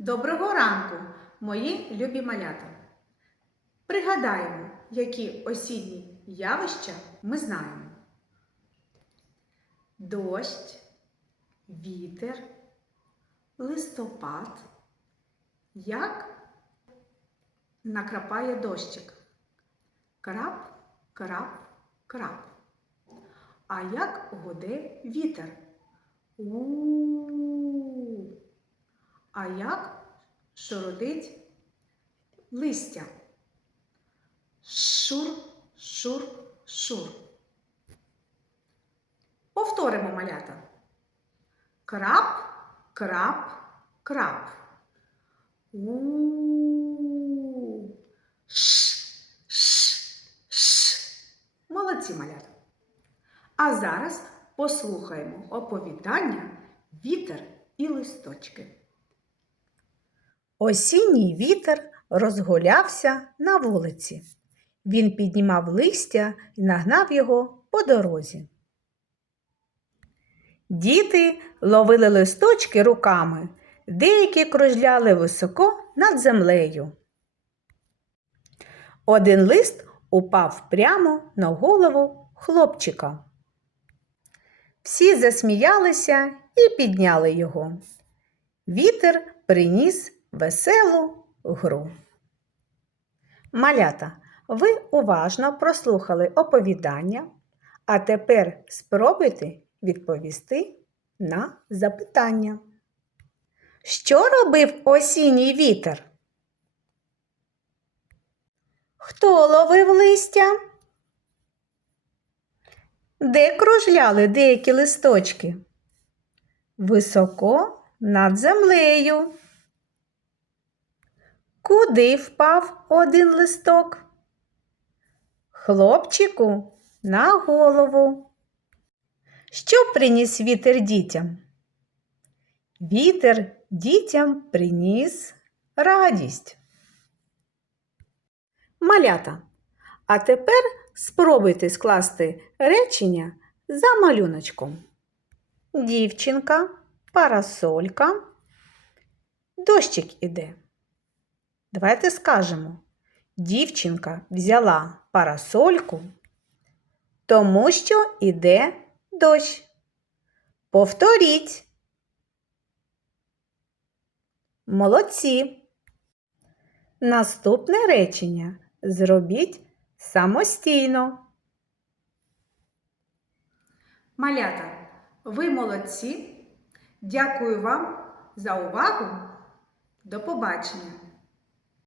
Доброго ранку, мої любі малята! Пригадаємо, які осінні явища ми знаємо. Дощ, вітер, листопад. Як накрапає дощик? Крап, крап, крап. А як гуде вітер? У. А як шурудить листя? Шур, шур, шур. Повторимо малята. Крап, крап, крап. У. Ш, ш, ш. Молодці малята. А зараз послухаємо оповідання Вітер і листочки. Осінній вітер розгулявся на вулиці. Він піднімав листя і нагнав його по дорозі. Діти ловили листочки руками, деякі кружляли високо над землею. Один лист упав прямо на голову хлопчика. Всі засміялися і підняли його. Вітер приніс веселу гру. Малята, ви уважно прослухали оповідання, а тепер спробуйте відповісти на запитання. Що робив осінній вітер? Хто ловив листя? Де кружляли деякі листочки? Високо над землею. Куди впав один листок? Хлопчику на голову. Що приніс вітер дітям? Вітер дітям приніс радість. Малята. А тепер спробуйте скласти речення за малюночком. Дівчинка, парасолька, дощик іде. Давайте скажемо. Дівчинка взяла парасольку, тому що іде дощ. Повторіть. Молодці. Наступне речення зробіть самостійно. Малята, ви молодці. Дякую вам за увагу. До побачення!